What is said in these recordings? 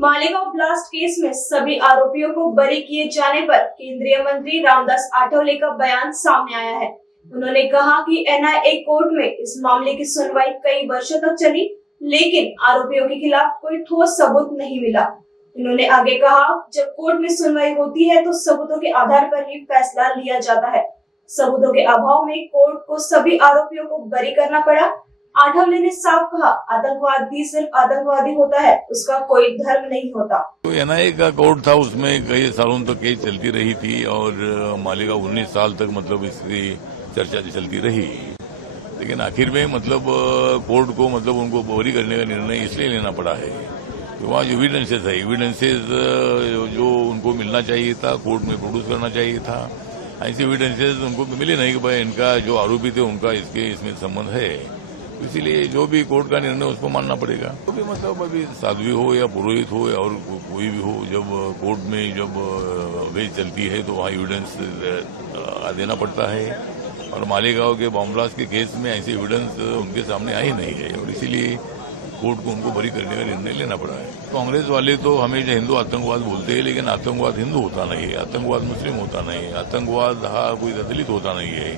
Malegaon blast case में सभी आरोपियों को बरी किए जाने पर केंद्रीय मंत्री रामदास आठवले का बयान सामने आया है। उन्होंने कहा कि एनआईए कोर्ट में इस मामले की सुनवाई कई वर्षों तक चली, लेकिन आरोपियों के खिलाफ कोई ठोस सबूत नहीं मिला। उन्होंने आगे कहा, जब कोर्ट में सुनवाई होती है तो सबूतों के आधार पर ही फैसला लिया जाता है। सबूतों के अभाव में कोर्ट को सभी आरोपियों को बरी करना पड़ा। आठवले ने साफ कहा, आतंकवादी सिर्फ आतंकवादी होता है, उसका कोई धर्म नहीं होता। तो एनआईए का कोर्ट था, उसमें कई सालों तक केस चलती रही थी और मालेगांव 19 साल तक इसकी चर्चा चलती रही। लेकिन आखिर में कोर्ट को उनको बरी करने का निर्णय इसलिए लेना पड़ा है कि वहाँ जो एविडेंसेस जो उनको मिलना चाहिए था, कोर्ट में प्रोड्यूस करना चाहिए था, ऐसे एविडेंसेस उनको मिले नहीं कि भाई इनका जो आरोपी थे उनका इसमें संबंध है। इसीलिए जो भी कोर्ट का निर्णय उसको मानना पड़ेगा। तो भी अभी साध्वी हो या पुरोहित हो या और कोई भी हो, जब कोर्ट में जब वेज चलती है तो वहाँ एविडेंस देना पड़ता है। और मालेगांव के बॉम्ब ब्लास्ट के केस में ऐसे एविडेंस उनके सामने आई नहीं है और इसीलिए कोर्ट को उनको बरी करने का निर्णय लेना पड़ा है। कांग्रेस वाले तो हमेशा हिंदू आतंकवाद बोलते हैं, लेकिन आतंकवाद हिंदू होता नहीं है, आतंकवाद मुस्लिम होता नहीं है, आतंकवाद कोई दलित होता नहीं है,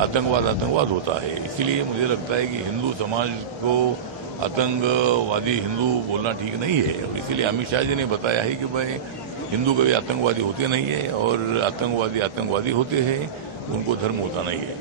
आतंकवाद होता है। इसीलिए मुझे लगता है कि हिंदू समाज को आतंकवादी हिंदू बोलना ठीक नहीं है और इसीलिए अमित शाह जी ने बताया है कि भाई हिंदू कभी आतंकवादी होते नहीं है और आतंकवादी होते हैं, उनको धर्म होता नहीं है।